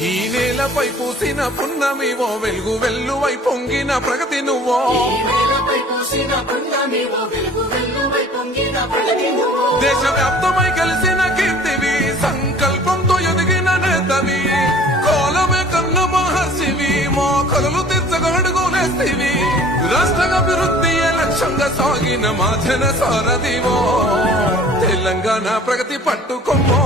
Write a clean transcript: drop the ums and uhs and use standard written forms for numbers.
ఈ నేలపై పూసిన పున్నమివో వెలుగు వెల్లువై పొంగిన ప్రగతి నువ్వో దేశవ్యాప్తమై కలిసిన కీర్తివి సంకల్పంతో ఎదిగిన నేతవి కోలమే కన్న మహర్షివి మోకలు తీర్చగడుగులేస్తివి రాష్ట్రాభివృద్ధి లక్ష్యంగా సాగిన మా జన సారథివో తెలంగాణ ప్రగతి పట్టుకొమ్మో